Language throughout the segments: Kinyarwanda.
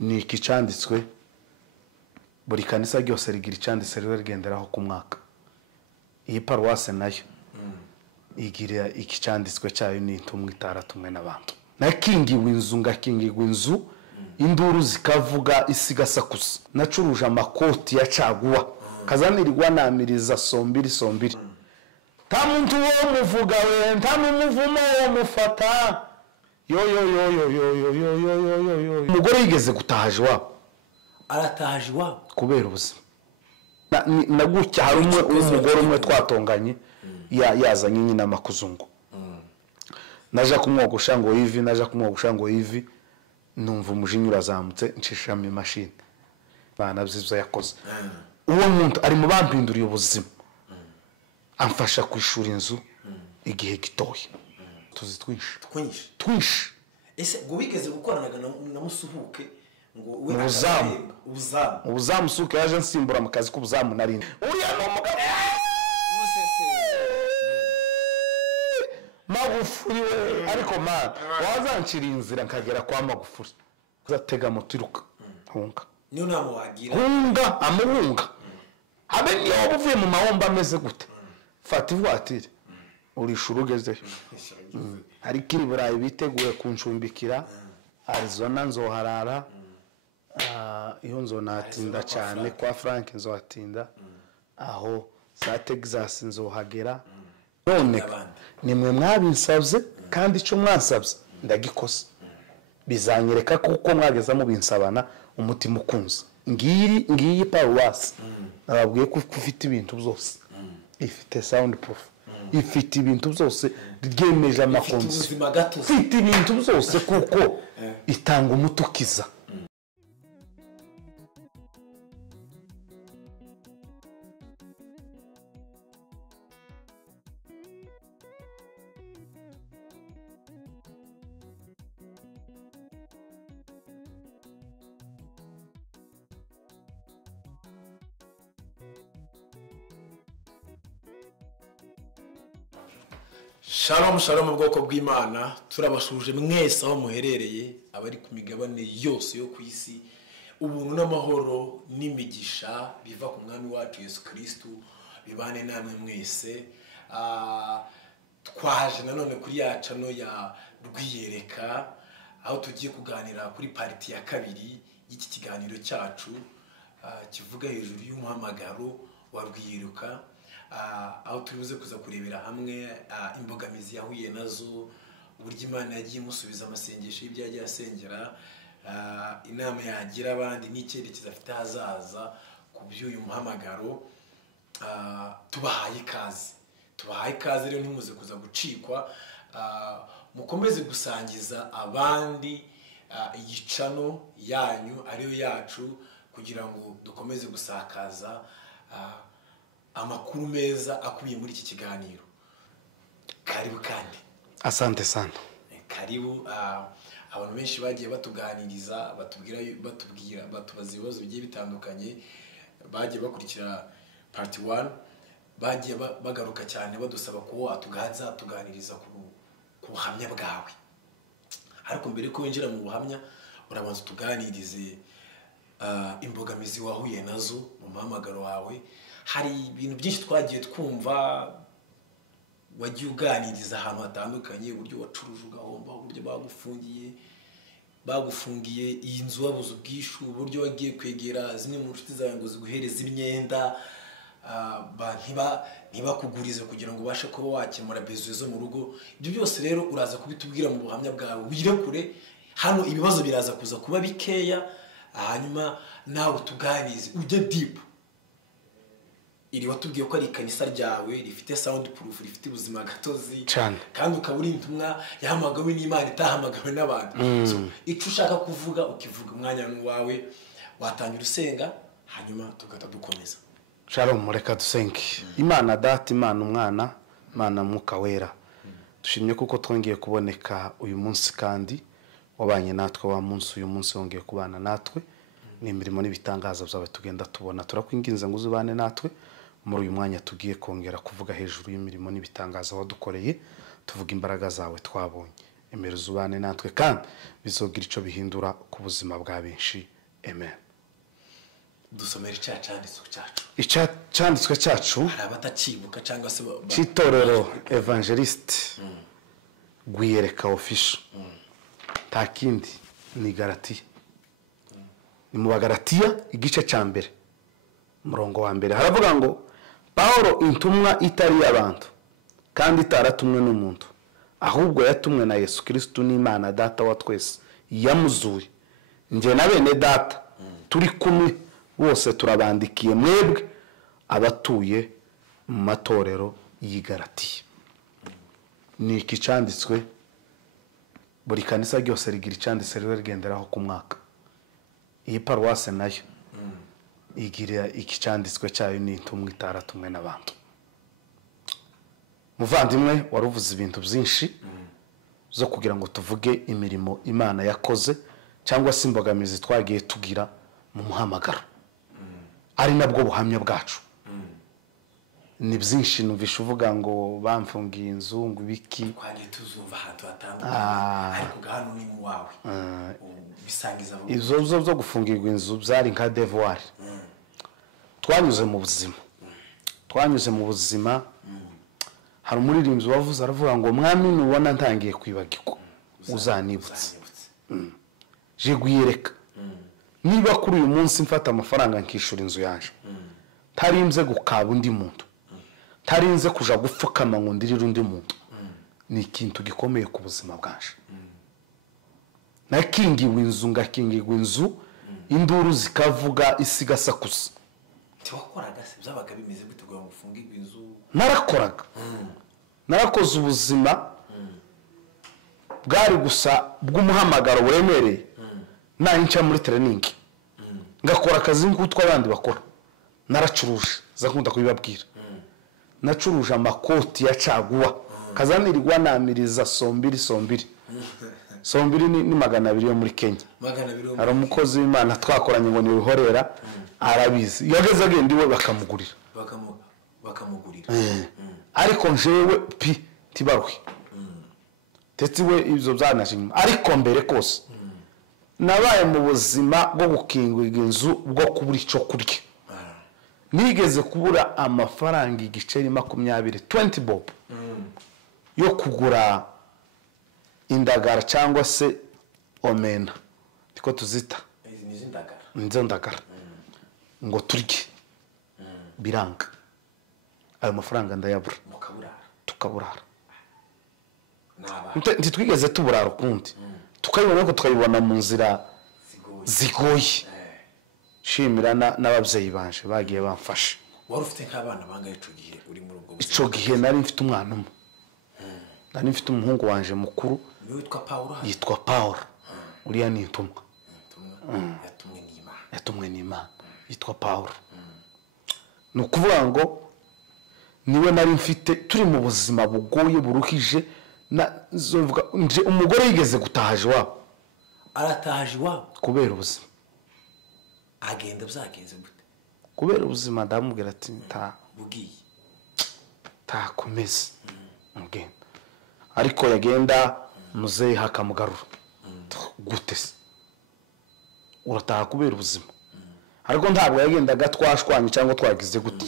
ni ikicanditswe buri kanisa ryose rigira icanditse rero rigenderaho ku mwaka. Iyi paruwase nayo igira ikicanditswe cyayo ni intumwa itaratumwe n'abantu. Nakingiwe inzu ngakingirwa inzu induru zikavuga isigasakusa. Nacuruje amakoti ya caguwa kazanirirwa namiriza sombiri. Ta muntu wo muvuga we nta n'umuvumo wo mufata yo umugore yigeze gutahaje wabo aratahaje wabo kubera ubuzima na gutya hari umugore umwe twatonganye yazanye nyina amakuzungu naje kumwogosha ngo ivi numva umujinya urazamutse nshishamo imashini bana byiza yakoze. Uwo muntu ari mu bampinduriye ubuzima amfasha kwishura inzu igihe gitoye. Tuzi twinshi ese ngo wigeze gukoranaga na Musuhuke ngo we ubuzamu suke yaje nsimbura mu kazi k'ubuzamu narindi uriya no mugabo Magufuri we ariko man wazancira inzira nkagera kwa Magufuri uzatega moto iruka hunga niyo namo wagira hunga amuhunga habe niyo uvuye mu mahomba ameze gute fata ivuatire urishura ugezeyo hari kiri burayi biteguye kunshumbikira Arizona nzoharara iyo nzonatinda cyane kwa Frank nzohatinda aho za Texas nzohagera none nimwe mwabinsabye kandi ico mwansabye ndagikoze bizanyereka kuko mwageza mu binsabana umutima ukunze ngiyi paruwasi nababwiye ko ufite ibintu byose ifite soundproof ifite ibintu byose ryemeje amakonzi ifite ibintu byose kuko itanga umutukiza. Shalom ubwoko bw'Imana turabashuje mwese aho muherereye abari ku migabane yose yo kwisi. Ubuntu n'amahoro n'imigisha biva ku mwami wacu Yesu Kristo bibane namwe mwese. Twaje nanone kuri ya chano ya Rwiyereka aho tugiye kuganira kuri parti ya kabiri y'iki kiganiro cyacu kivuga hejuru y'umuhamagaro wa Rwiyereka. Aho turibuze kuza kurebera hamwe imbogamizi yahuye nazo uburyo Imana yagiye musubiza amasengesho y'ibyo yagiye asengera, inama yagira abandi n'icyerekezo afite hazaza ku by'uyu muhamagaro. Tubahaye ikaze rero ntimuze kuza gucikwa, mukomeze gusangiza abandi iyicano yanyu ariyo yacu kugira ngo dukomeze gusakaza amakuru meza akubiye muri iki kiganiro. Karibu kandi asante sana. Karibu abantu benshi bagiye batuganiriza batubaza ibibazo bigiye bitandukanye, bagiye bakurikira part 1 bagiye bagaruka cyane badusaba ko tuganiriza ku buhamya bwawe. Ariko mbere ko winjira mu buhamya urabanza tuganirize imbogamizi wahuye nazo mu muhamagaro wawe. Hari ibintu byinshi twagiye twumva wagiye uganiriza ahantu hatandukanye, uburyo wacuruje ugahomba, uburyo bagufungiye iyi nzu wabuze ubwishu, uburyo wagiye kwegera zimwe mu nshuti zawe ngo ziguhereze imyenda ntibakugurize kugira ngo ubashe kuba wakemura bezo zo mu rugo. Ibyo byose rero uraza kubitubwira mu buhamya bwawe wirekure. Hano ibibazo biraza kuza kuba bikeya, hanyuma nawe tuganize ujye deep. Iri watubwiye ko ari kanisa ryawe rifite soundproof, rifite ubuzima gatozi kandi ukaburi intumwa yahamagawe n'Imana itahamagawe n'abantu. Ico ushaka kuvuga ukivuga umwanya wawe, watangira usenga hanyuma tugata dukomeza. Shalom, reka dusenge. Imana Data, Imana Umwana, Imana Mwuka Wera, dushimye kuko twongeye kuboneka uyu munsi kandi wabanye natwe wa munsi uyu munsi wongeye kubana natwe n'imirimo n'ibitangaza byawe tugenda tubona. Turakwinginze ngo uzubane natwe muri uyu mwanya tugiye kongera kuvuga hejuru y'imirimo n'ibitangaza wadukoreye, tuvuga imbaraga zawe twabonye. emera uzubane natwe kandi bizogira icyo bihindura ku buzima bwa benshi. Amen. dusomera icyanditswe cyacu. Icyanditswe cyacu hari abatakibuka cyangwa se cy'itorero Evangeliste Rwiyereka official. Nta kindi ni Galatiya. Ni mu Bagalatiya igice cya mbere umurongo wa mbere haravuga ngo Paulo intumwa itari y'abantu kandi itaratumwe n'umuntu, ahubwo yatumwe na Yesu Kristo n'Imana data wa twese yamuzuye. Nje na bene data turi kumwe bose turabandikiye mwebwe abatuye mu matorero y'i Galatiya. Ni iki cyanditswe, buri kanisa ryose rigira icyanditse rero rigenderaho ku mwaka. Iyi paruwase nayo igira iki cyanditswe cyayo ni intumwa itaratumwe n'abantu. Muvandimwe waruvuze ibintu byinshi zo kugira ngo tuvuge imirimo Imana yakoze cyangwa se imbogamizi twagiye tugira mu muhamagaro, ari nabwo buhamya bwacu. Ni byinshi numvisha uvuga ngo bamfungiye inzu ngo ibiki, twagiye tuzumva ahantu hatandukanye ariko hano ni mu wawe bisangiza izo zo gufungirwa inzu byari nka devoir. Twanyuze mu buzima. Hari umuririmbyi wavuze aravuga ngo mwami nubona ntangiye kwibagirwa uzanibutse. Je Rwiyereka niba kuri uyu munsi mfata amafaranga nkishura inzu yaje, tarinze gukaba undi muntu, tarinze kuja gupfukama ngo ndirire undi muntu, ni ikintu gikomeye ku buzima bwaje. Nakingiwe inzu ngakingirwa inzu, induru zikavuga isi gasakuza. Tiwakoraga se byabaga bimeze gute ngo ufungirwe inzu? Narakoraga. Narakoze ubuzima bwari gusa bw'umuhamagaro buremereye. Nanca muri training ngakora akazi nk'utwa abandi bakora. Naracuruje zakunda kubibabwira. Nacuruje amakoti ya caguwa kazanirirwa namiriza sombiri. Sombiri ni 200 yo muri Kenya. 200 hari umukozi w'Imana twakoranye ngo ni ruhorera arabizi, yageze agenda iwe bakamugurira ariko njewe tibaruhe tetiwe ibyo byanashimye. Ariko mbere kose nabaye mu buzima bwo gukingirwa inzu bwo kubura icyo kurya. Nigeze kubura amafaranga igiceri 20 bob yo kugura indagara cyangwa se omena tiko tuzita izo ndagara ngo turye biranga. Ayo mafaranga ndayabura tukaburara. Ntitwigeze tuburara ukundi, tukayibona ko tukayibona mu nzira zigoye. Shimira n'ababyeyi banje bagiye bamfasha. Wari ufite nk'abana bangahe ico gihe uri muri ubwo buzima? Ico gihe nari mfite umwana umwe. Nari mfite umuhungu wanje mukuru yitwa Paulo. Uriya ni intumwa. Yatumwe n'Imana yitwa Paulo. Ni ukuvuga ngo niwe nari mfite turi mu buzima bugoye buruhije. Nje umugore yigeze gutahaje wabo. Aratahaje wabo kubera ubuzima. Agenda byagenze gute? Kubera ubuzima ndamubwira ati bugiye takomeze mugenda. Ariko yagenda muzehe hakamugarura. Gute se urataha kubera ubuzima? Ariko ntabwo yagendaga twashwanye cyangwa twagize gute.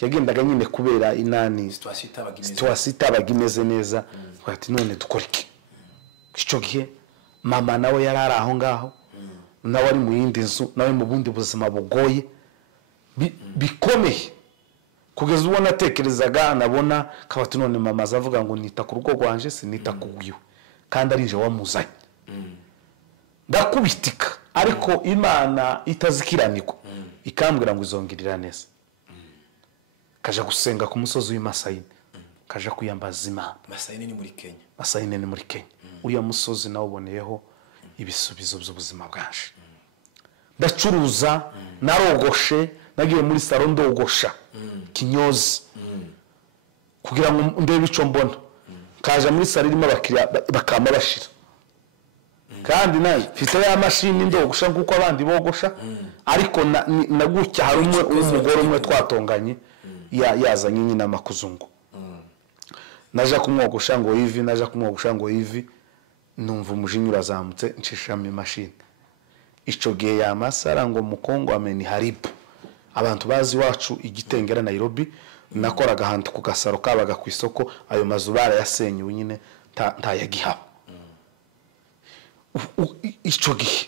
Yagendaga nyine kubera inani situation itabaga imeze neza. Ati none dukora iki? Icyo gihe mama nawe yarari aho ngaho, nawe ari mu yindi nzu, nawe mu bundi buzima bugoye bikomeye. Kugeza ubwo natekerezaga nabona kabati none mama azavuga ngo nita ku rugo rwanje sinita kugwiwe kandi ari nje wamuzanye. Ndakubitika ariko Imana itazikiraniko ikambwira ngo izongirira neza. Kaja gusenga ku musozi w'Imasayine, kaja kuyambaza Imana. Masayine ni muri Kenya. Masayine ni muri Kenya. Uriya musozi nawuboneyeho ibisubizo by'ubuzima bwaje. Ndacuruza, narogoshe, nagiye muri salon ndogosha kinyozi kugira ngo ndebe ico mbona. Kaja muri salon irimo abakiriya bakama bashira. Kandi nayo mfite ya mashini ndogosha nkuko abandi bogosha, ariko nagucya hari umugore umwe twatonganye yazanye nyine amakuzungu. Naja kumwogosha ngo hivi, naja kumwogosha ngo hivi, numva umujinya urazamutse nshishamo imashini ico gihe yamasara ngo mukongo ameni haribu abantu bazi wacu igitengera Nairobi nakoraga ahantu ku gasaro kabaga ku isoko ayo mazu barayasenyuwe nyine ntayagihaba ico gihe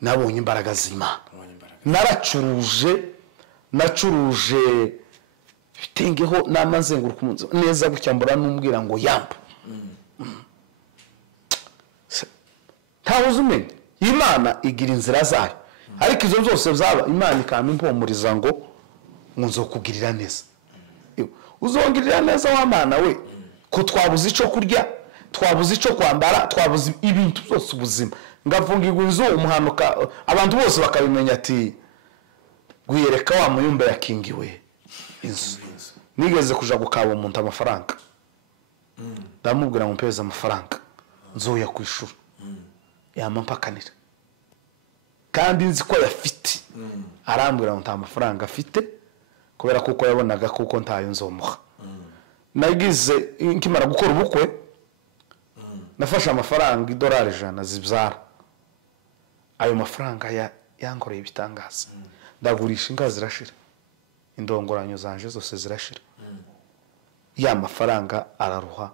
nabonye imbaraga z'Imana nacuruje bitengeho namazenguruka umunsi neza gutya mbura numbwira ngo yamba ntawuzi umenye Imana igira inzira zayo ariko izo zose zaba Imana ikamba impomuriza ngo nzokugirira neza uzongirira neza w'Imana we ko twabuze ico kurya twabuze ico kwambara twabuze ibintu byose ubuzima ngavungirwa inzu umuhanuka abantu bose bakabimenya ati gwiyereka wa muyumba yakingiwe inzu nigeze kuja gukaba umuntu amafaranga ndamubwira ngo mpeza amafaranga nzoya kwishura yamampakanira kandi nzi ko yafite arambwira ngo nta mafaranga afite kubera kuko yabonaga kuko ntayo nzomuha nagize nkimara gukora ubukwe nafashe amafaranga $100 zibyara ayo mafaranga yankoreye ibitangaza ndagurisha inga zirashira indongoranyo zanje zose zirashira ya mafaranga araruha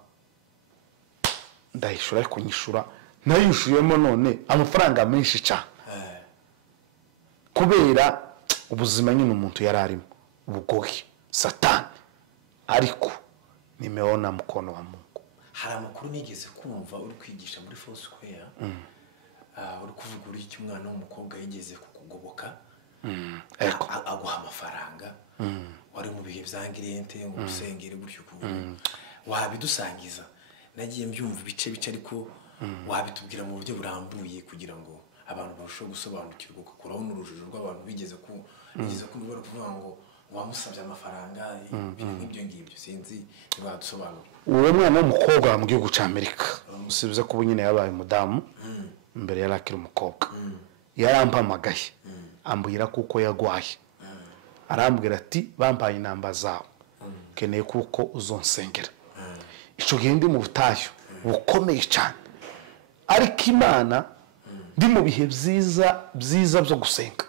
ndahishura ariko nyishura nayishuyemo none amafaranga menshi cyane kubera ubuzima nyine umuntu yararimo ubugoyi satani ariko nimeona mkono wa Mungu. Hari amakuru nigeze kumva uri kwigisha muri Foursquare uri kuvuga uri cy'umwana w'umukobwa yigeze kukugoboka aguha amafaranga wari mu bihe byangirente ngo usengere gutyo wabidusangiza nagiye mbyumva bice ariko wabitubwira mu buryo burambuye kugira ngo abantu barusheho gusobanukirwa ukuraho n'urujijo rw'abantu bigeze kubara kuvuga ngo wamusabye amafaranga ibyo ngibyo sinzi nibadusobanura. Uwo mwana w'umukobwa mu gihugu cya Amerika usibize kuba nyine yabaye umudamu imbere yarakira umukobwa yarampamagaye ambwira kuko yagwaye arambwira ati bampaye inamba zawe keneye kuko uzonsengera ico gihe ndi mu butayu bukomeye cyane ariko Imana ndi mu bihe byiza byo gusenga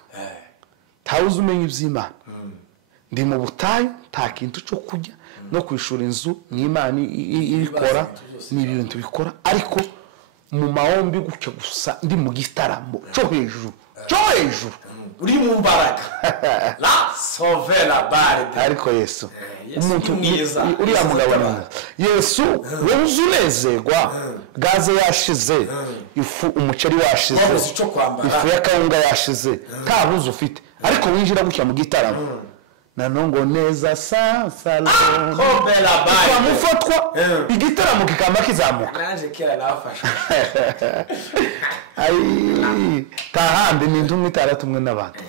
tawuzi umenye iby'Imana ndi mu butayu nta kintu cyo kujya no kwishura inzu n'Imana ibikora n'ibintu bikora ariko mu mahombi gucyo gusa ndi mu gitaramo cyo hejuru uri mu mbaraga la sauver la barre ariko Yesu umuntu uri amugabana Yesu wuzunezerwa gaze yashize ifu umuceri washize ifu yakawunga yashize ntabuze ufite ariko winjira gucya mu gitaramo nanongo neza salo kobela bayi mufatwa igitaramo kikamba kizamuka naje kera nafasha ai tahandi ni ndumwe taratumwe n'abantu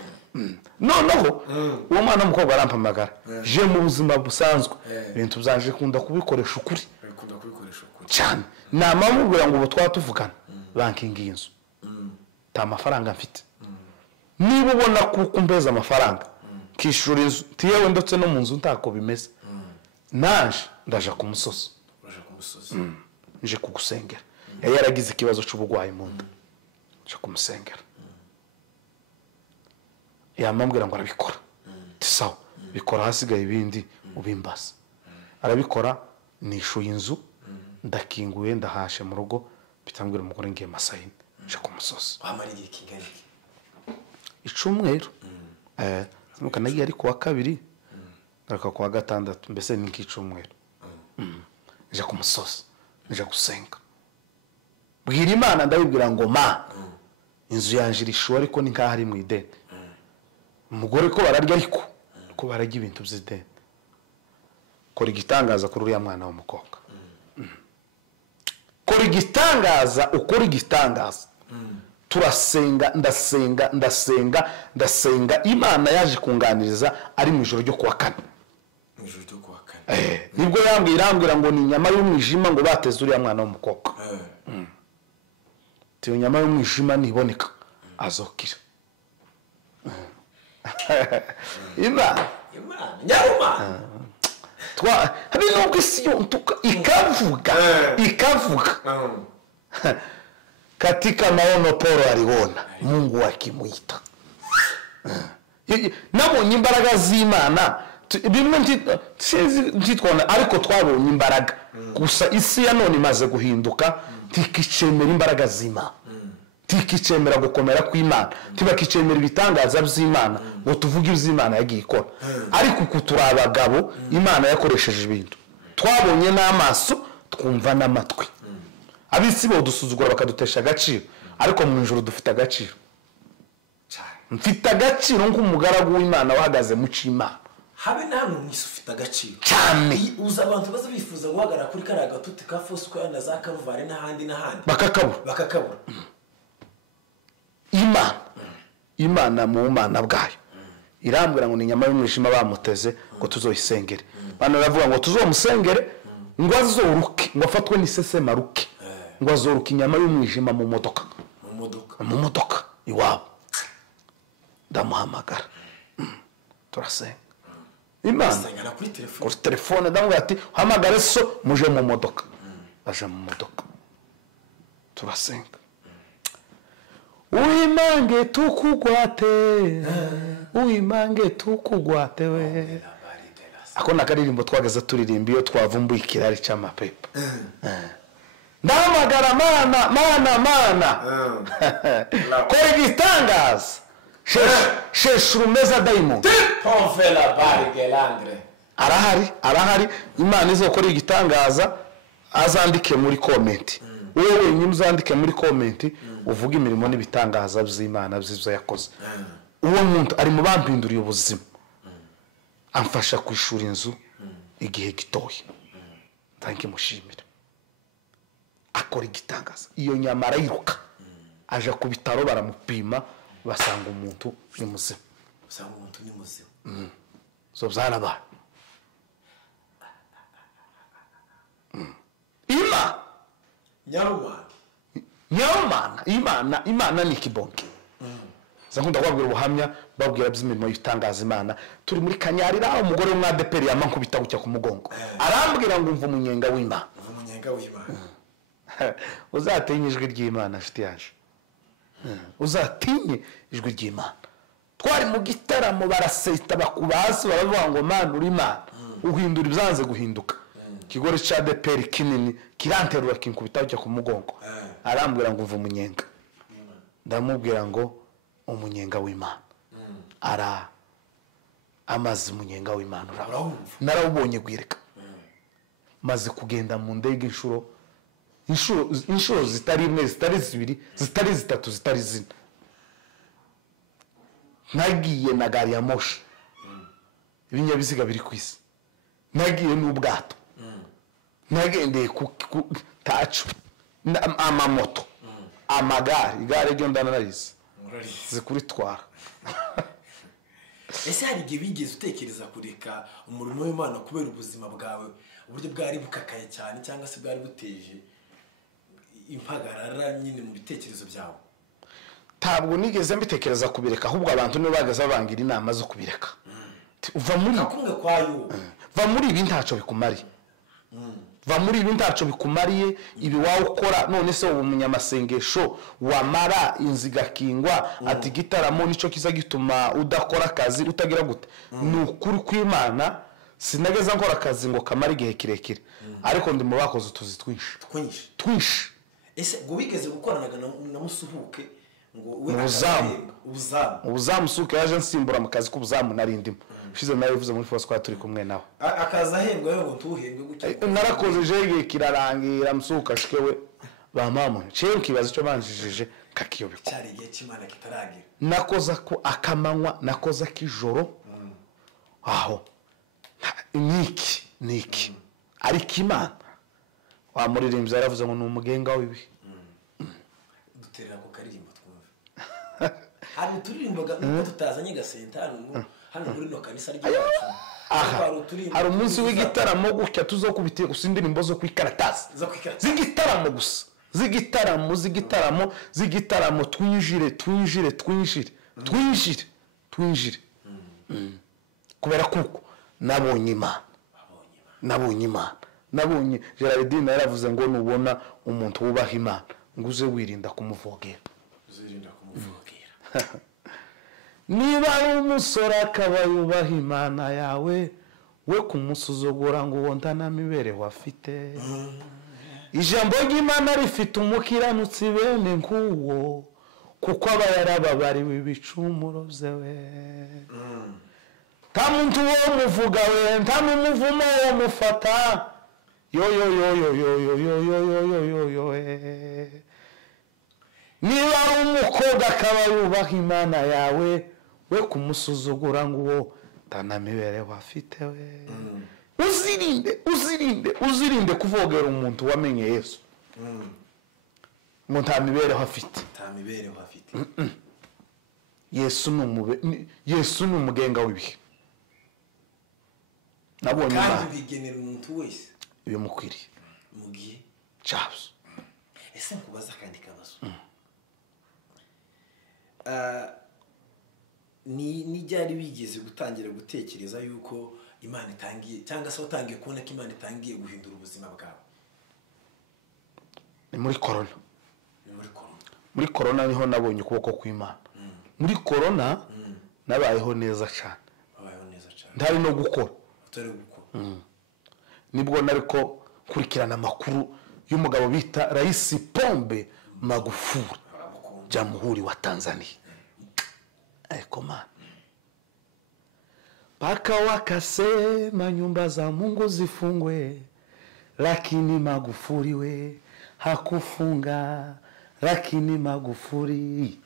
noneho uwo mwana w'umukobwa arampamagara je mu buzima busanzwe ibintu byaje kunda kubikoresha ukuri cyane namamubwira ngo ubutwa tuvugana banking inzu ta mafaranga mfite niba ubona kuko mbeza amafaranga kishura inzu tiyewe ndetse no mu nzu ntako bimeze naje ndaje ku musozi nje kugusengera yaragize ikibazo cy'ubugwayi mu nda cyo kumusengera yamambwira ngo arabikora tisawa bikora hasigaye ibindi ubimbaza arabikora nishuye inzu ndakinguye ndahashe mu rugo bitambwira umugore ngiye masayine nje ku musozi wamara igihe kingana icumweru nuko nagiye ari kuwa kabiri ariko kuwa gatandatu mbese ni nk'icumweru nje ku musozi nje gusenga bwira Imana ndabibwira ngo inzu yanje irishuwa ariko ni nkaho ari mu ideni umugore ko bararya ariko ko barajya ibintu by'ideni kora igitangaza kuri uriya mwana w'umukobwa kora igitangaza ukora igitangaza turasenga ndasenga Imana yaje kunganiriza ari mu ijoro ryo kuwa kane nibwo yambwira ngo ni inyama y'umwijima ngo bateze uriya mwana w'umukobwa tiyo nyama y'umwijima niboneka azokira Imana nyaruma hari nubwo isi ikavuga katika maono Paulo aliona Mungu akimuita. Nabonye imbaraga z'Imana bimwe ntitwona ariko twabonye imbaraga gusa isi ya none imaze guhinduka tikicemera imbaraga z'Imana tikicemera gukomera kw'Imana tibakicemera ibitangaza by'Imana ngo tuvuge iby'Imana yagiye ikora ariko kutura abagabo Imana yakoresheje ibintu twabonye n'amaso twumva n'amatwi abisi bo dusuzugura bakadutesha agaciro ariko mu ijuru dufite agaciro mfite agaciro nk'umugaragu w'Imana wahagaze mu cy'Imana habe namwe mwisi ufite agaciro cyane uza abantu baza bifuza guhagarara kuri kariya gatuti ka Foursquare na za Karuvare n'ahandi bakakabura Imana mu Mana bwayo irambwira ngo ni inyama y'umwijima bamuteze ngo tuzoyisengere bana ravuga ngo tuzomusengere ngo azoruke ngo afatwe n'isesema ruke ngo azoruke inyama y'umwijima mu modoka iwabo ndamuhamagara turasenga Imana kuri telefone ndamubwira ati hamagare so muje mu modoka aje mu modoka turasenga uimange tukugwate we ako nakaririmbo twagaza turirimba iyo twavumbuye ikirari cy'amapepa ndamagara mana kora igitangaza sheshurumeza diamond Ponvela Barigelangre arahari Imana izokora igitangaza azandike muri comment wowe wenyine uzandike muri comment uvuga imirimo n'ibitangaza by'Imana by'ibyo yakoze uwo muntu ari mu bampinduriye ubuzima amfasha kwishura inzu igihe gitoya thank mushimira akora igitangaza iyo nyamara yiruka aje ku bitaro baramupima basanga umuntu ni muzima so byaraba Imana ni kibonke zakunda kwabwira ubuhamya babwira by'imirimo yitangaza Imana turi muri Kanyarira umugore w'umwadeperi yamankubita gucya ku mugongo arambwira ngo umva umunyenga w'Imana uzatinye ijwi ry'Imana afite yaje uzatinye ijwi ry'Imana twari mu gitaramo baraseta bakubazi baravuga ngo Mana uri Imana uhindura ibyanze guhinduka kigore cha deperi kinini kiranterura kinkubita gucya ku mugongo arambwira ngo umva umunyenga ndamubwira ngo umunyenga w'Imana amazi umunyenga w'Imana narawubonye gwireka maze kugenda mu ndege inshuro zitari imwe zitari zibiri zitari zitatu zitari zine nagiye na gari ya moshi ibinyabiziga biri kwisi nagiye n'ubwato nagendeye ku tacu amamoto amagare igare ryo ndanarize zikuritwara ese hari igihe bigeze utekereza kureka umurimo w'Imana kubera ubuzima bwawe uburyo bwari bukakaye cyane cyangwa se bwari buteje impagarara nyine mu bitekerezo byawe? Ntabwo nigeze mbitekereza kubireka ahubwo abantu nibo bagaza bangira inama zo kubireka. Uva muri akumwe kwayo va muri ibi ntaco bikumari va muri ibi ntaco bikumariye ibi wawe ukora none se ubu munyamasengesho wamara inziga kingwa ati gitaramo nico kiza gituma udakora akazi utagira gute n'ukuri kw'Imana sinageza nkora akazi ngo kamara igihe kirekire ariko ndi mu bakoze tuzi twinshi ese ngo wigeze gukoranaga na Musuhuke ngo ubuzamu suke yaje nsimbura mu kazi k'ubuzamu narindimo shize nawe bivuze muri Foursquare turi kumwe nawe akaza hembwa yo ngo tuhendwe gucyo narakoze jege kirarangira musuka shikewe bamama cyo kibazo cyo banjijije kakiyobeko cyari igihe cy'Imana kitaragira nakoza ko akamanywa nakoza kijoro aho niki ariko Imana wamuririmbye yaravuze ngo n'umugenga w'ibi duterera ko karirimbo twumva hari turirimbaga nuko tutazanye gasentano hano muri no kanisa ryacu hari umunsi w'igitaramo gutya tuzokubitiye gusa indirimbo zo kwikaratasi zigitaramo gusa zigitaramo twinjire kubera kuko nabonye Imana nabonye Gerardine yaravuze ngo nubona umuntu wubaha Imana nguze wirinda kumuvogera. uzirinda kumuvogera. Niba ari umusore akaba yubaha Imana yawe, we kumusuzugura ngo wondana mibereho afite. Ijambo ry'Imana rifite umukiranutsi bene nk'uwo, kuko aba yarababariwe ibicumuro byewe. Nta muntu wo muvuga we, nta n'umuvumo wo mufata. Yo niba ari umukobwa akaba yubaha Imana yawe, we kumusuzugura ngo uwo ntanamibereho afite we. Uzirinde kuvogera umuntu wamenye Yesu. Ngo nta mibereho afite. Yesu ni umugenga w'ibihe. Nabonye kandi bigenera umuntu wese ibimukwiriye mu gihe cyabyo. Ese nkubaza kandi kabazo. Ni ryari bigeze gutangira gutekereza yuko Imana itangiye cyangwa se utangiye kubona ko Imana itangiye guhindura ubuzima bwawe? Ni muri corona niho nabonye ukuboko kw'Imana. Muri corona nabayeho neza cyane. Ntari no gukora. Nibwo nariko kurikirana amakuru y'umugabo bita Rais Pombe Magufuli, Jamhuri wa Tanzania. Koma paka wakasema nyumba za Mungu zifungwe, lakini Magufuli we hakufunga. Lakini Magufuli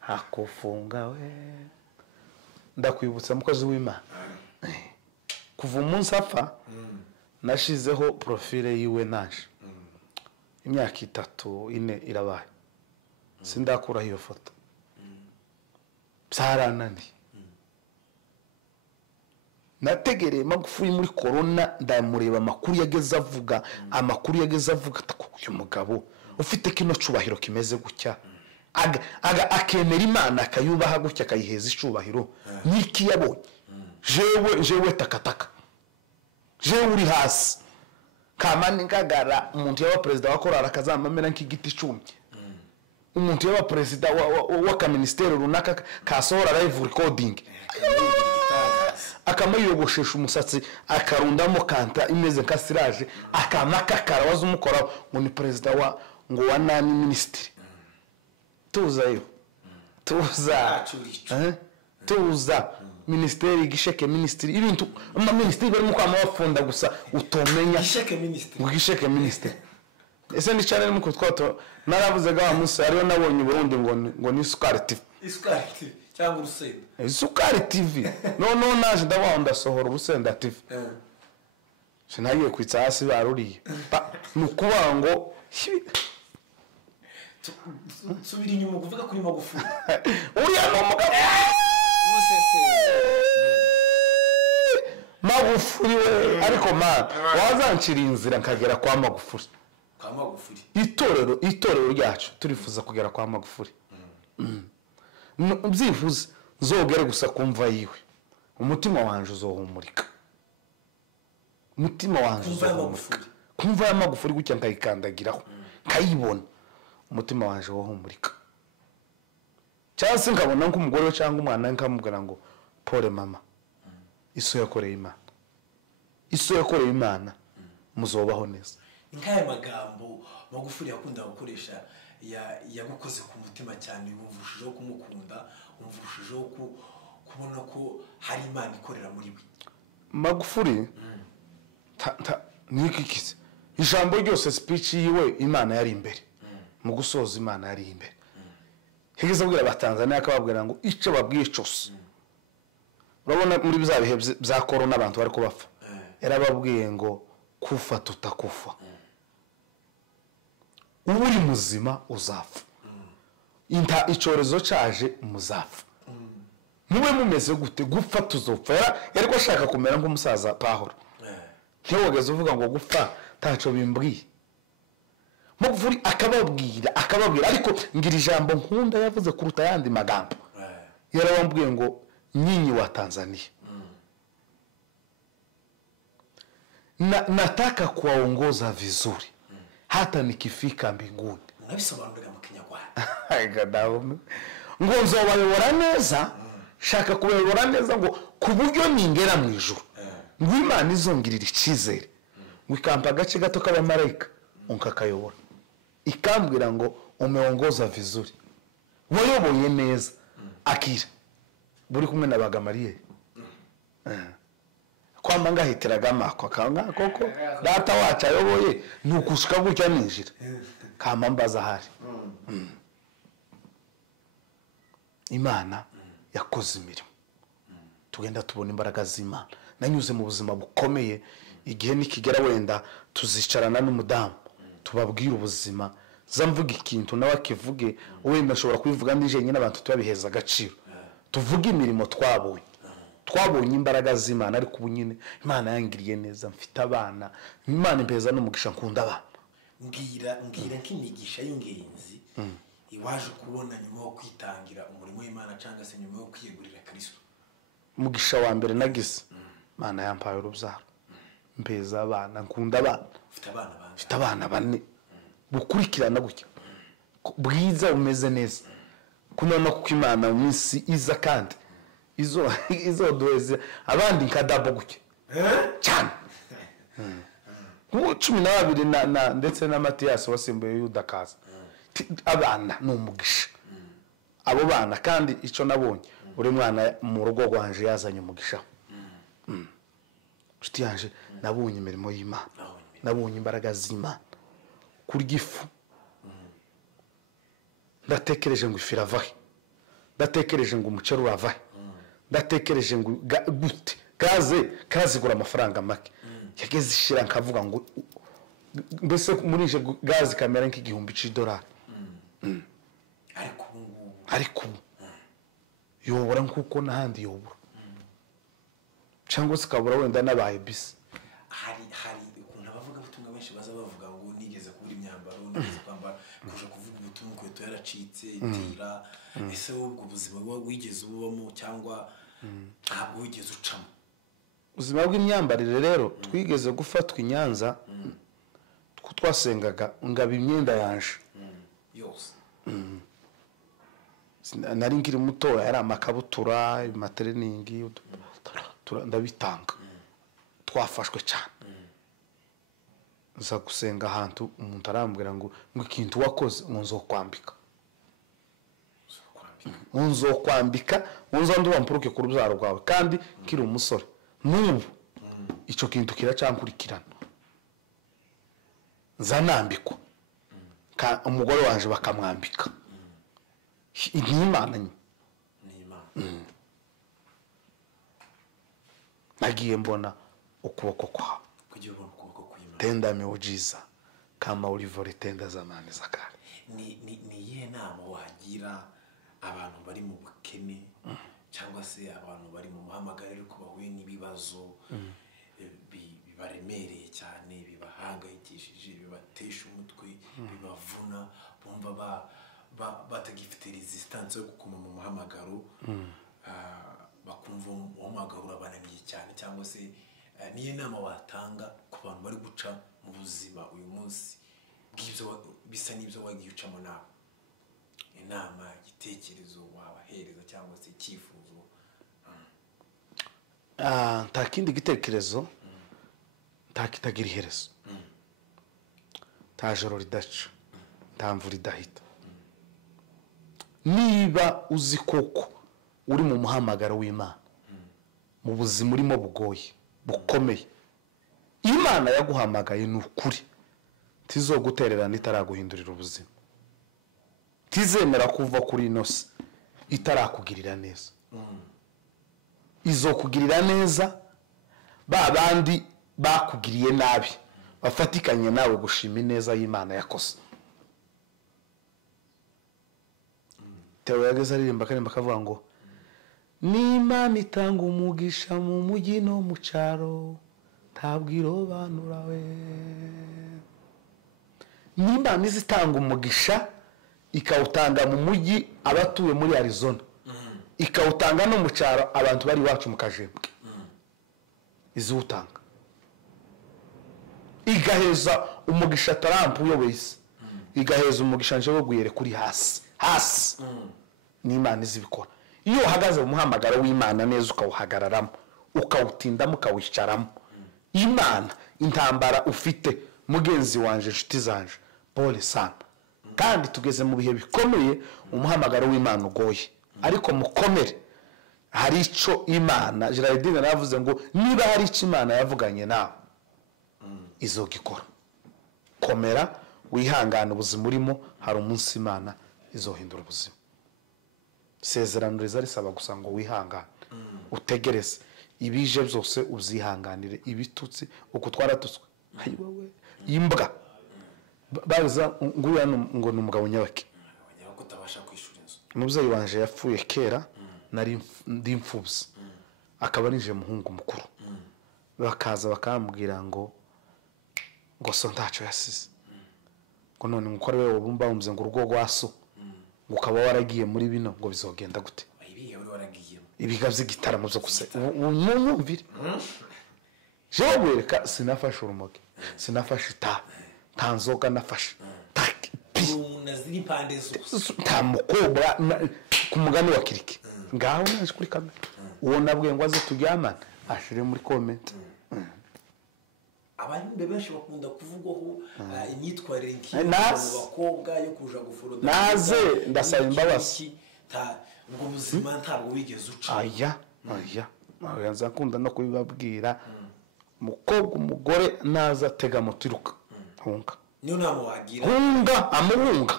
hakufunga we. Ndakwibutsa mukozi w'Imana, kuva umunsi apfa nashizeho profile yiwe naje. Imyaka 3-4 irabaye sindakura iyo foto. Byarananiye. Nategereye Magufuli muri corona, ndamureba amakuru yageze avuga, uyu mugabo ufite kino cubahiro kimeze gutya, akemera Imana akayubaha gutya, akayiheza icubahiro. Niki yabonye jewe takataka, jewe uri hasi kamani ngagara. Umuntu yaba president wa korara kazamamera nk'igiti cumi. Umuntu yaba president wa ka ministeri runaka kasohora live recording, akamayogoshesha umusatsi akarundamo kanta imeze nka siraje, akamakakara wazumukora ngo ni president wa nani ministry. Tuza ministeri gisheke ministry, ibintu ama ministry barimo kwama bafunda gusa utomenya gisheke ministry. Ese ndi channel muko twato naravuze ga musa ariyo nabonye Burundi ngo ni Sukari TV. Cyangwa Urusenda. Sukari TV. No naje ndabaho ndasohora Urusenda TV. Sinagiye kwitsa hasi baruriye. Nukuba ngo subira inyuma kuvuga kuri Magufuli. Uriya no mugabo. Magufuli we ariko man wazancira inzira nkagera kwa Magufuli. Itorero ryacu turifuza kugera kwa Magufuli. Byifuza zogere gusa kumva yiwe, umutima wanje uzohumurika. Kumva ya Magufuli gutya nkayikandagiraho nkayibona, umutima wanje wohumurika. Cyase nkabona nko umugore cyangwa umwana nkamubwira ngo pole mama, iso yakoreye Imana, muzobaho neza. Inkaye magambo Magufuli yakunda gukoresha yagukoze ku mutima cyane, wumvushijeho kumukunda, wumvushijeho kubona ko hari Imana ikorera muri we? Magufuli nikikize ijambo ryose speech yiwe Imana yari imbere, mu gusoza Imana yari imbere. Higeze abwira abatanzania akababwira ngo icyo babwiye cyose. Urabona muri bya bihe bya corona abantu bari kubapfa, yarababwiye ngo kufa tutakufa, uri muzima uzapfa, inta icyorezo cyaje muzapfa, mube mumeze gute gupfa tuzopfa. Yari ko ashaka kumera nk'umusaza Pahoro, ntiwogeze uvuga ngo gupfa taco bimbwiye. Magufuli akababwira ariko ngira ijambo nkunda yavuze kuruta yandi magambo. Yarabambwiye ngo nyinyi wa Tanzania, nataka kuwaongoza vizuri hata nikifika mbinguni. nabisobanurira mu Kinyarwanda Aiga dawe ngo nzobayobora neza shaka kubayobora neza ngo ku buryo ningera mu ijuru ngo Imana izongirira icyizere ngo ikampa agace gato k'abamarayika unkakayobora ikambwira ngo umeongoza vizuri wayoboye neza akira buri kumwe na Bagamariye kwamba ngahitiraga amako akanga koko data wacu ayoboye nukushika gutya ninjira kama mbaza hari Imana yakoze imirimo tugenda tubona imbaraga z'Imana nanyuze mu buzima bukomeye igihe nikigera wenda tuzicarana n'umudamu tubabwira ubuzima zamvuga ikintu nawe akivuge wenda ashobora kubivuga nije nyine abantu tubabiheza agaciro tuvuga imirimo twabonye imbaraga z'Imana ariko ubu nyine Imana yangiriye neza mfite abana Imana impeza n'umugisha nkunda abana mbwira nk'imigisha y'ingenzi iwaje kubona nyuma yo kwitangira umurimo w'Imana cyangwa se nyuma yo kwiyegurira Kristo. Umugisha wa mbere nagize Imana yampaye urubyaro mpeza abana nkunda abana mfite abana bane bukurikirana gutya bwiza umeze neza kunona kuko Imana mu minsi iza kandi izo doze abandi nkadabo gutya cyane 12 na ndetse na Matiyasi wasimbuye Yudakaza abana n'umugisha abo bana kandi ico nabonye uri mwana mu rugo rwanje yazanye umugisha nshuti yanje nabonye imirimo y'Imana nabonye imbaraga z'Imana kurya ifu ndatekereje ngo ifira vahe ndatekereje ngo umuceri uravahe ndatekereje ngo gute kaze gura amafaranga make yageze ishira nkavuga ngo mbese murije gaze kamera nk'igihumbi $100 ariko yobora nkuko nahandi yobora cyangwa sikabura wenda nabaye bisi hari ukuntu abavuga ubutumwa benshi baza bavuga ngo nigeze kubura imyambaro nigeze kwambara kuja kuvuga ubutumwa kweto yaracitse itira ese ubwo buzima wigeze ubamo cyangwa ntabwo wigeze ucamo ubuzima bw'imyambarire rero twigeze gufatwa Inyanza twasengaga ngaba imyenda yanje yose nari ngiri mutoya yari amakabutura matreningi ndabitanga twafashwe cyane nza gusenga ahantu umuntu arambwira ngo ikintu wakoze nzokwambika nduba mpuruke ku rubyaro rwawe kandi kiri umusore n'ubu ico kintu kiracyankurikirana zanambikwa umugore wanje bakamwambika Imana nagiye mbona ukuboko kwawe tenda miujiza kama ulivyotenda zamani za kale. Ni ye nama wagira abantu bari mu bukene cyangwa se abantu bari mu muhamagariro ko bahuye n'ibibazo bibaremereye cyane bibahangayikishije bibatesha umutwe bibavuna bumva batagifite resistance yo gukoma mu muhamagaro bakumva umuhamagaro urabananiye cyane cyangwa se niye nama watanga ku bantu bari guca mu buzima uyu munsi bw'ibyo bisa n'ibyo wagiye ucamo nawe inama igitekerezo wabahereza cyangwa se icyifuzo nta kindi gitekerezo ntakitagira iherezo nta joro ridaca nta mvura idahita niba uzi koko uri mu muhamagaro w'Imana mu buzima urimo bugoye bukomeye Imana yaguhamagaye n'ukuri tizogutererana itaraguhindurira ubuzima tizemera kuva kuri inose itarakugirira neza izokugirira neza babandi bakugiriye nabi bafatikanye nawe gushima ineza y'Imana yakoze Tewe yageze aririmba karimba kavuga ngo n'Imana itanga umugisha mu mujyi no mu cyaro tabwiro banura we n'Imana izitanga umugisha ikawutanga mu mujyi abatuye muri Arizona ikawutanga no mu cyaro abantu bari wacu mu Kajembwe izutanga igaheza umugisha Trump uyoboye isi igaheza umugisha nje wo guyere kuri hasi n'Imana izibikora iyo uhagaze mu muhamagaro w'Imana neza ukawuhagararamo ukawutindamo ukawicaramo Imana intambara ufite mugenzi wanje inshuti zanje pole sana kandi tugeze mu bihe bikomeye umuhamagaro w'Imana ugoye ariko mukomere hari ico Imana Geraldine navuze ngo niba hari ico Imana yavuganye nawe izogikora komera wihangana ubuzima urimo hari umunsi Imana izohindura ubuzima sezerano riza risaba gusa ngo wihangane utegereze ibije byose uzihanganire ibitutsi uko twaratutswe ayiwe imbwa baza nguya ngo numugabo nyabaki kutabasha kwishura inzu umubyeyi wanje yapfuye kera nari ndi imfubyi akaba nije muhungu mukuru bakaza bakambwira ngo so ntaco yasize ngo none ngukore wewe bumba umze ngo urugo rwaso ngo ukaba waragiye muri bino ngo bizogenda gute ibiye uri waragiye ibigavye gitaramo byo kuse unyumvire jewe gwereka sinafashe urumogi sinafashe nta nzoga nafashe naziri pande zose nta mukobwa ku mugani wa kiriki ngaho naje kuri kamera uwo nabwiye ngo aze turyamana ashire muri comment abantu benshi bakunda kuvugaho imyitwarire nk'iyo bakobwa yo kuja guforoda naze ndasaba imbabazi ngo ubuzima ntabwo wigeze uca aya nzakunda no kubibabwira mukobwa umugore naza tega motiruka hunga niyo namo wagira hunga amuhunga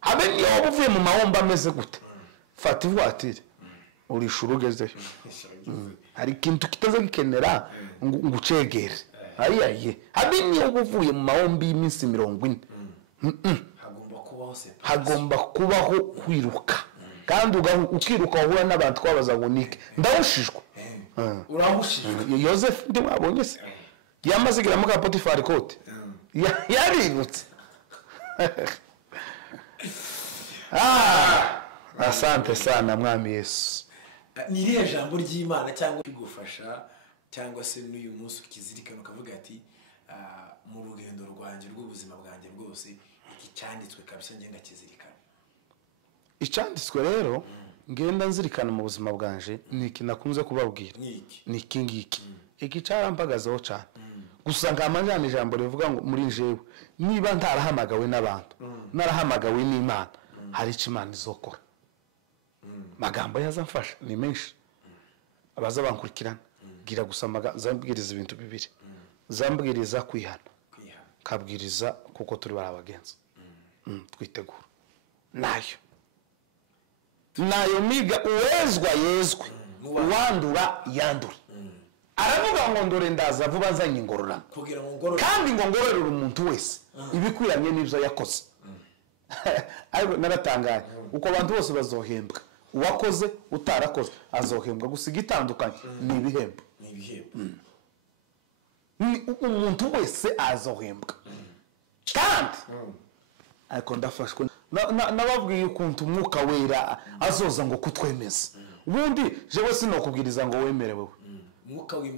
habe niyo uvuye mu mahomba ameze gute fata ivuatire urishura ugezeyo hari ikintu kitaza gikenera ngucegere ayiye habe niyo uvuye mu mahombi y'iminsi 40 hagomba kubaho kwiruka kandi ukiruka wahura n'abantu twabaza ngo nike ndawushijwe urahushijwe Joseph ndi mwabonye se yamaze gira mu Potifari kote yarirutse asante sana mwami Yesu niriye jambo ry'Imana cyangwa bigufasha cyangwa se n'uyu munsi ukizirikana ukavuga ati mu rugendo rwanjye rw'ubuzima bwanjye bwose iki cyanditswe kabisa ngenda kizirikana icyanditswe rero ngenda nzirikana mu buzima bwanje niki nakunze kubabwira niki ngiki iki cyarampagazeho cyane gusa ngamajana ijambo rivuga ngo muri jewe niba ntarahamagawe n'abantu narahamagawe n'Imana hari icyo Imana izokora magambo yazamfasha ni menshi abaza bankurikirana gira gusa zambwiriza ibintu bibiri zambwiriza kwihana kabwiriza kuko turi barabagenza twitegura nayo miga uwezwa yezwe uwandura yandura aravuga ngo ndore ndaza vuba nzanye ingororano kandi ngo ngororere umuntu wese ibikwiranye n'ibyo yakoze ariko naratangaye uko abantu bose bazohembwa uwakoze utarakoze azohembwa gusa igitandukanye ni ibihembo umuntu wese azohembwa kandi ariko ndafashwe nababwiye ukuntu umwuka wera azoza ngo kutwemeza ubundi jewe sinokubwiriza ngo wemerewe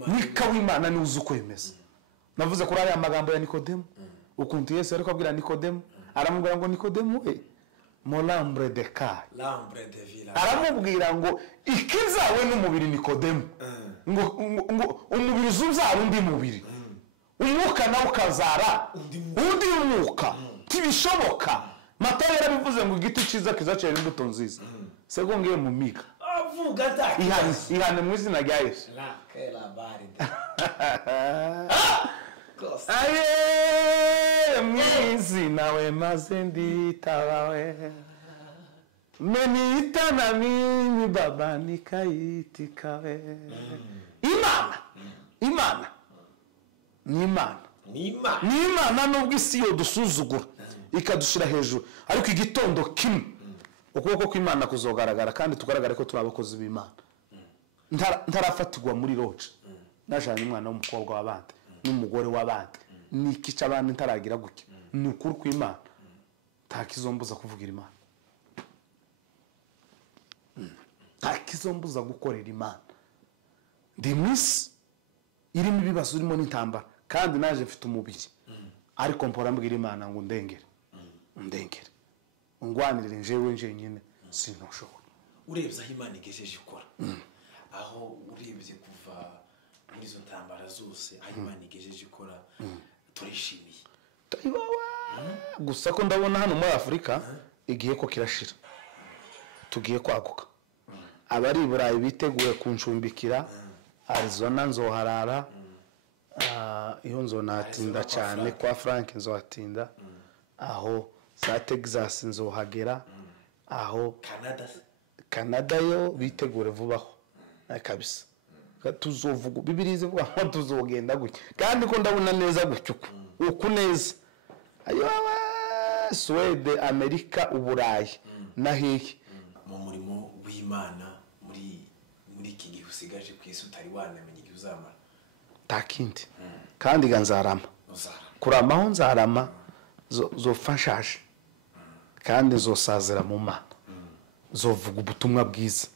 mwuka w'Imana ni uzi ukwemeza navuze kuri aya magambo ya Nikodemo ukuntu Yesu ariko abwira Nikodemo aramubwira ngo Nikodemo molambre de kai aramubwira ngo ikizawe n'umubiri Nikodemo ngo umubiri uzuzara undi mubiri umwuka nawe ukazara undi mwuka tibishoboka Matayo yarabivuze ngo igiti cyiza kizacera imbuto nziza sego ngiye mu miga avuga ati ihane mu izina rya Yesu aye mwizi nawe maze nditabawe menita na mimi baba nikaitikawe Imana ni Imana nubwo isi yo dusuzugura ikadushira hejuru ariko igitondo kimwe ukuboko kw'Imana kuzogaragara kandi tugaragare ko turi abakozi b'Imana ntarafatirwa muri roje najanye umwana w'umukobwa w'abandi n'umugore w'abandi nikica abandi ntaragira gutya ni ukuri kw'Imana ntakizombuza kuvugira Imana ntakizombuza gukorera Imana ndi mwisi irimo ibibazo urimo n'intambara kandi naje mfite umubiri ariko mpora mbwira Imana ngo ndengere ndengere ungwanirire njewe njenyine sinushoboye. urebye aho Imana igejeje ikora aho urebye kuva muri izo ntambara zose aho Imana igejeje ikora turishimiye. Gusa ko ndabona hano muri Afurika igihe ko kirashira tugiye kwaguka. Abari i Burayi biteguye kunshumbikira Arizona nzoharara, iyo nzonatinda cyane kwa Frank nzohatinda, aho za Texas nzohagera, aho Canada yo bitegure vubaho kabisa. Tuzovuga Bibiliya ivuga ko tuzogenda gutya kandi ko ndabona neza gutyo uku neza. Ayo Swede, Amerika, Uburayi na hehe mu murimo w'Imana muri iki gihe usigaje ku isi utari wanamenye igihe uzamara takindi kandi ganzarama kuramaho nzarama zofashaje kandi zosazira mu Mana zovuga ubutumwa bwiza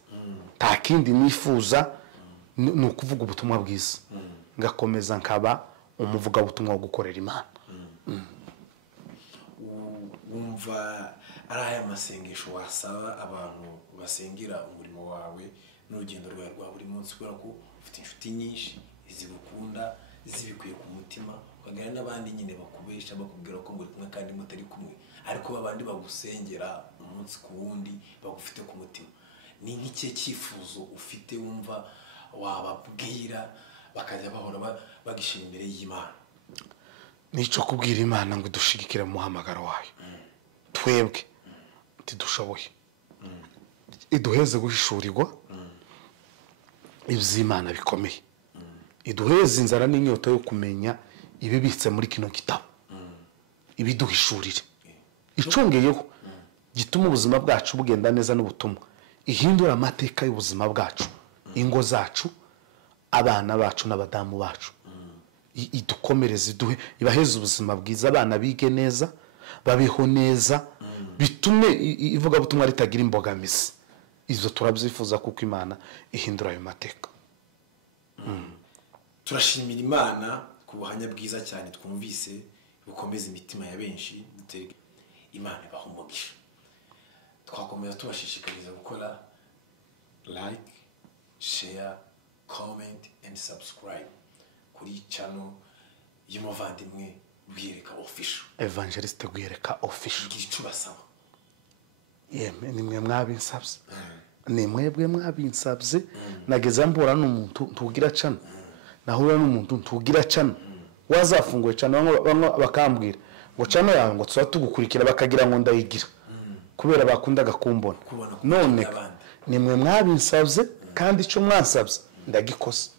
takindi nifuza ni ukuvuga ubutumwa bwiza ngakomeza nkaba umuvuga ubutumwa wo gukorera Imana. Wumva ari aya masengesho wasaba abantu basengera umurimo wawe n'urugendo rwawe rwa buri munsi kubera ko ufite inshuti nyinshi zigukunda zibikuye ku mutima ukagira n'abandi nyine bakubesha bakubwira ko muri kumwe kandi mutari kumwe ariko babandi bagusengera umunsi ku wundi bagufite ku mutima, ni nk'iki cyifuzo ufite wumva wababwira bakajya bahora bagishima imbere y'Imana? Nico kubwira Imana ngo dushigikire mu muhamagaro wayo twebwe tidushoboye iduheze guhishurirwa iby'Imana bikomeye, iduheze inzara n'inyota yo kumenya ibibitse muri kino gitabo, ibiduhishurire icungeyeho gituma ubuzima bwacu bugenda neza n'ubutumwa, ihindura amateka y'ubuzima bwacu, ingo zacu, abana bacu n'abadamu bacu, idukomereze iduhe ibaheze ubuzima bwiza, abana bige neza babeho neza, bitume ivuga butumwa ritagira imbogamizi. Izo turabyifuza kuko Imana ihindura ayo mateka. Turashimira Imana ku buhanya bwiza cyane twumvise bukomeza imitima ya benshi, dutereke Imana ibaha umugisha. Twakomeza tubashishikariza gukora like, share, comment and subscribe kuri channel y'umuvandimwe Rwiyereka Official, Evangeliste Rwiyereka Official. Igicu basaba yeme nimwe mwabinsabye nimwebwe mwabinsabye nageza mbora n'umuntu ntugira cana nahura n'umuntu ntugira cana wazafunguye cana bamwe bakambwira ngo cana yawe ngo tuba tugukurikira bakagira ngo ndayigira kubera bakundaga kumbona, none nimwe mwabinsabye kandi ico mwansabye ndagikoze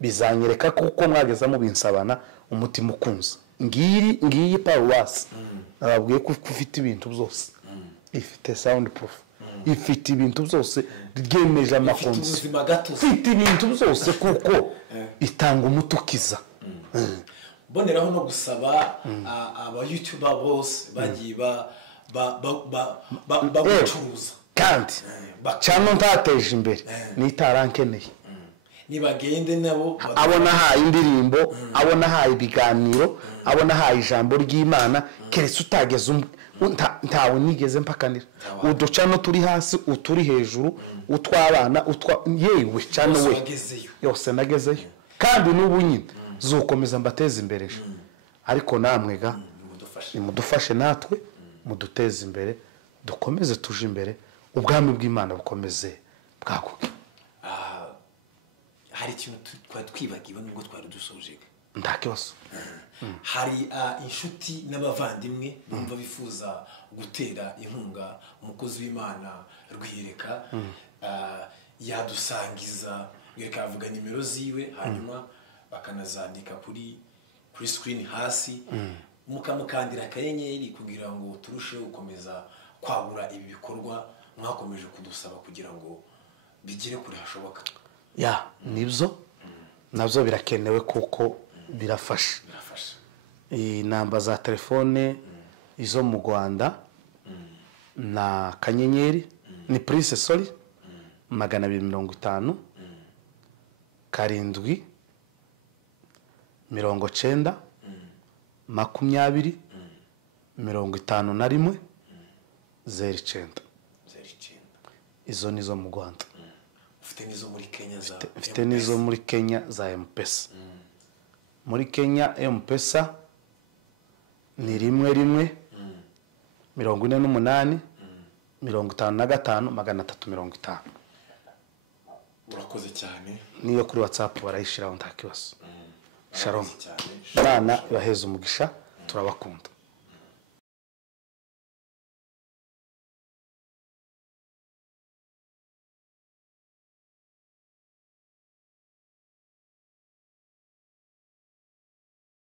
bizanyereka kuko mwageza mu binsabana umutima ukunze. Ngiyi Paruwasi ababwiye ko ufite ibintu byose, ifite soundproof, ifite ibintu byose ryemeje amakonzi, ifite ibintu byose kuko itanga umutukiza. Boneraho no gusaba aba YouTuber bose bagiye bagucuruza kandi cyane ntateje imbere nitarankeneye nibagende nabo abona haye indirimbo, abona haye ibiganiro, abona haye ijambo ry'Imana, keretse utageze ntawe nigeze mpakanira. Uducano turi hasi uturi hejuru, utwabana yewe cyane we yose nagezeyo kandi n'ubu nyine zukomeza mbateza imbere. Ariko namwe ga nimudufashe natwe muduteze imbere, dukomeze tuje imbere, ubwami bw'Imana bukomeze bwaguke. Hari ikintu twibagiwe nubwo twari dusojega ndakibazo. Hari inshuti n'abavandimwe bumva bifuza gutera inkunga umukozi w'Imana Rwiyereka, yadusangiza bikavuga nimero ziwe hanyuma bakanazandika kuri screen hasi, mukamukandira akanyenyeri kugira ngo turusheho gukomeza kwagura ibi bikorwa mwakomeje kudusaba kugira ngo bigire kure hashoboka. Ya nibyo nabyo birakenewe kuko birafasha. Namba za telefone izo mu Rwanda na kanyenyeri ni prise 250 karindwi 90 20 51 09. 09. Izo nizo mu Rwanda. Ufite nizo muri Kenya za Mfite nizo muri Kenya za M-Pesa. Muri Kenya M-Pesa ni 11 48 55 350. Urakoze cyane. Niyo kuri WhatsApp barayishiraho nta kibazo. Shalom. Bana baheza umugisha turabakunda.